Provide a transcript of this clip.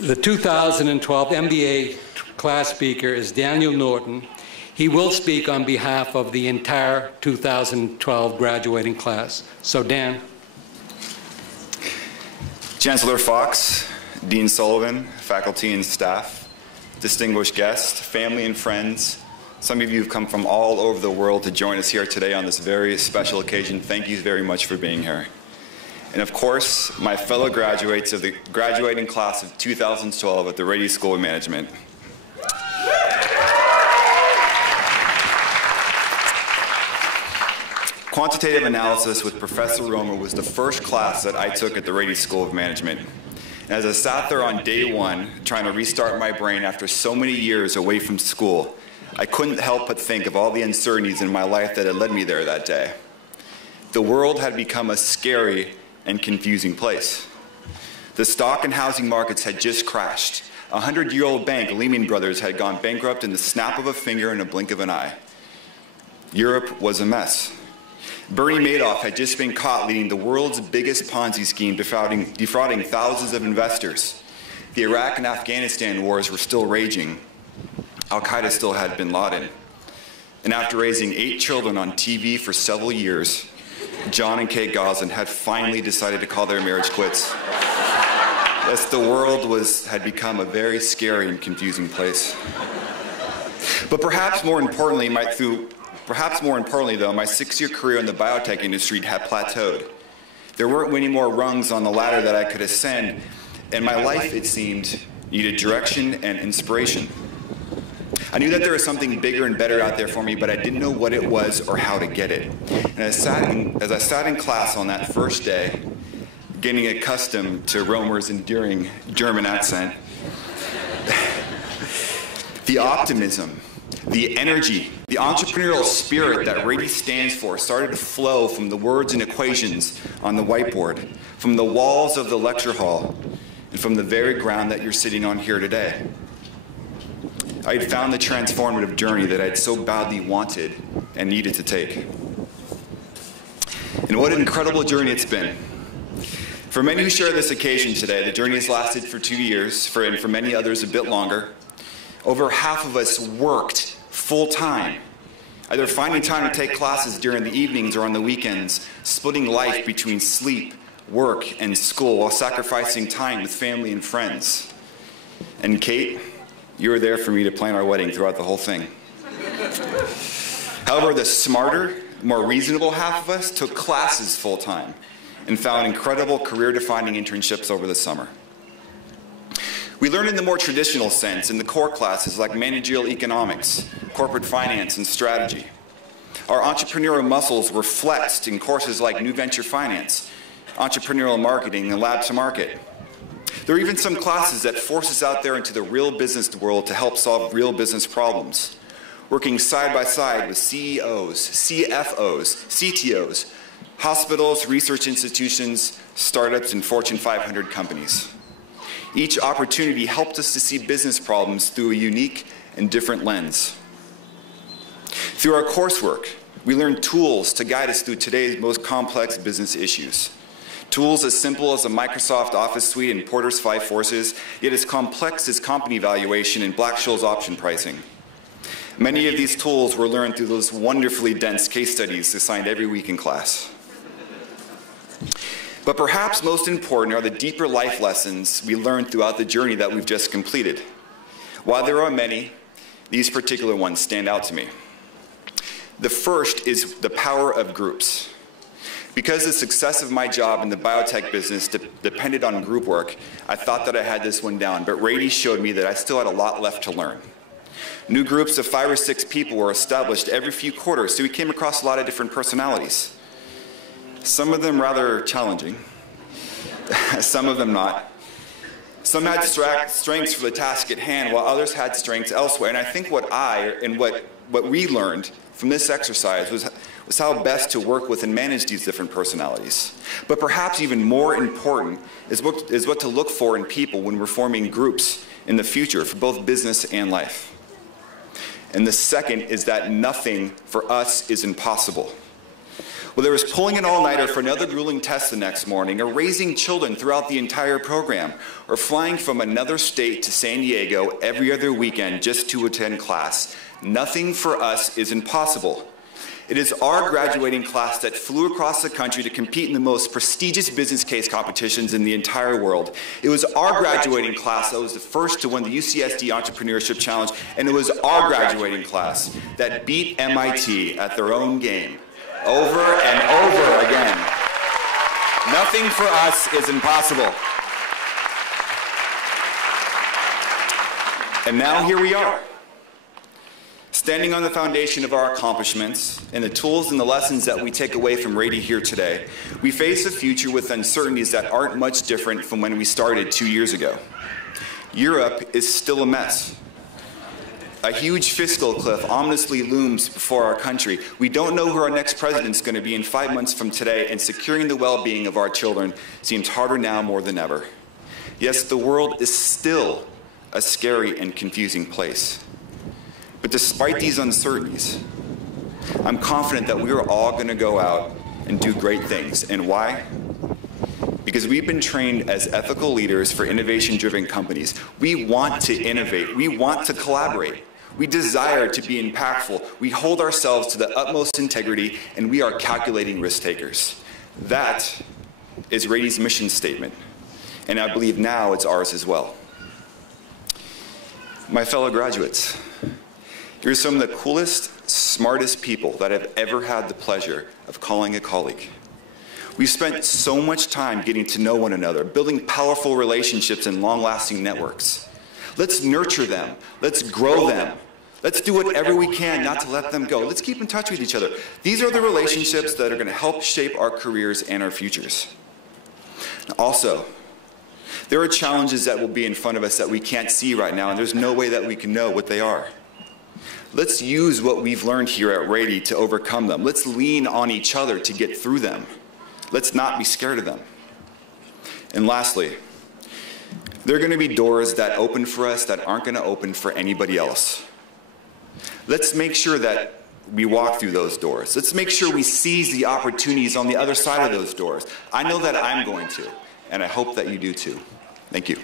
The 2012 MBA class speaker is Daniel Norton. He will speak on behalf of the entire 2012 graduating class. So, Dan. Chancellor Fox, Dean Sullivan, faculty and staff, distinguished guests, family and friends, some of you have come from all over the world to join us here today on this very special occasion. Thank you very much for being here. And of course, my fellow graduates of the graduating class of 2012 at the Rady School of Management. Quantitative analysis with Professor Romer was the first class that I took at the Rady School of Management. And as I sat there on day one, trying to restart my brain after so many years away from school, I couldn't help but think of all the uncertainties in my life that had led me there that day. The world had become a scary and confusing place. The stock and housing markets had just crashed. A 100-year-old bank, Lehman Brothers, had gone bankrupt in the snap of a finger and a blink of an eye. Europe was a mess. Bernie Madoff had just been caught leading the world's biggest Ponzi scheme, defrauding thousands of investors. The Iraq and Afghanistan wars were still raging. Al-Qaeda still had bin Laden. And after raising 8 children on TV for several years, John and Kate Goslin had finally decided to call their marriage quits. Yes, the world had become a very scary and confusing place. But perhaps more importantly, my 6-year career in the biotech industry had plateaued. There weren't many more rungs on the ladder that I could ascend, and my life, it seemed, needed direction and inspiration. I knew that there was something bigger and better out there for me, but I didn't know what it was or how to get it. And as I sat in class on that first day, getting accustomed to Romer's endearing German accent, the optimism, the energy, the entrepreneurial spirit that Rady stands for started to flow from the words and equations on the whiteboard, from the walls of the lecture hall, and from the very ground that you're sitting on here today. I had found the transformative journey that I'd so badly wanted and needed to take. And what an incredible journey it's been. For many who share this occasion today, the journey has lasted for 2 years, and for many others a bit longer. Over half of us worked full-time, either finding time to take classes during the evenings or on the weekends, splitting life between sleep, work, and school while sacrificing time with family and friends. And Kate, you were there for me to plan our wedding throughout the whole thing. However, the smarter, more reasonable half of us took classes full-time and found incredible career-defining internships over the summer. We learned in the more traditional sense in the core classes like managerial economics, corporate finance, and strategy. Our entrepreneurial muscles were flexed in courses like new venture finance, entrepreneurial marketing, and lab to market. There are even some classes that force us out there into the real business world to help solve real business problems, working side by side with CEOs, CFOs, CTOs, hospitals, research institutions, startups, and Fortune 500 companies. Each opportunity helped us to see business problems through a unique and different lens. Through our coursework, we learned tools to guide us through today's most complex business issues. Tools as simple as a Microsoft Office suite and Porter's 5 forces, yet as complex as company valuation and Black-Scholes option pricing. Many of these tools were learned through those wonderfully dense case studies assigned every week in class. But perhaps most important are the deeper life lessons we learned throughout the journey that we've just completed. While there are many, these particular ones stand out to me. The first is the power of groups. Because the success of my job in the biotech business depended on group work, I thought that I had this one down, but Rady showed me that I still had a lot left to learn. New groups of 5 or 6 people were established every few quarters, so we came across a lot of different personalities. Some of them rather challenging, some of them not. Some had strengths for the task at hand, while others had strengths elsewhere. And I think what we learned from this exercise was how best to work with and manage these different personalities. But perhaps even more important is what to look for in people when we're forming groups in the future for both business and life. And the second is that nothing for us is impossible. whether it was pulling an all-nighter for another grueling test the next morning, or raising children throughout the entire program, or flying from another state to San Diego every other weekend just to attend class, nothing for us is impossible. It is our graduating class that flew across the country to compete in the most prestigious business case competitions in the entire world. It was our graduating class that was the first to win the UCSD Entrepreneurship Challenge, and it was our graduating class that beat MIT at their own game, over and over again. Nothing for us is impossible. And now here we are, standing on the foundation of our accomplishments and the tools and the lessons that we take away from Rady here today. We face a future with uncertainties that aren't much different from when we started 2 years ago. Europe is still a mess. A huge fiscal cliff ominously looms before our country. We don't know who our next president's going to be in 5 months from today, and securing the well-being of our children seems harder now more than ever. Yes, the world is still a scary and confusing place. But despite these uncertainties, I'm confident that we are all going to go out and do great things. And why? Because we've been trained as ethical leaders for innovation-driven companies. We want to innovate. We want to collaborate. We desire to be impactful. We hold ourselves to the utmost integrity, and we are calculating risk takers. That is Rady's mission statement, and I believe now it's ours as well. My fellow graduates, you're some of the coolest, smartest people that I've ever had the pleasure of calling a colleague. We've spent so much time getting to know one another, building powerful relationships and long-lasting networks. Let's nurture them. Let's grow them. Let's do whatever we can not to let them go. Let's keep in touch with each other. These are the relationships that are going to help shape our careers and our futures. Also, there are challenges that will be in front of us that we can't see right now, and there's no way that we can know what they are. Let's use what we've learned here at Rady to overcome them. Let's lean on each other to get through them. Let's not be scared of them. And lastly, there are going to be doors that open for us that aren't going to open for anybody else. Let's make sure that we walk through those doors. Let's make sure we seize the opportunities on the other side of those doors. I know that I'm going to, and I hope that you do too. Thank you.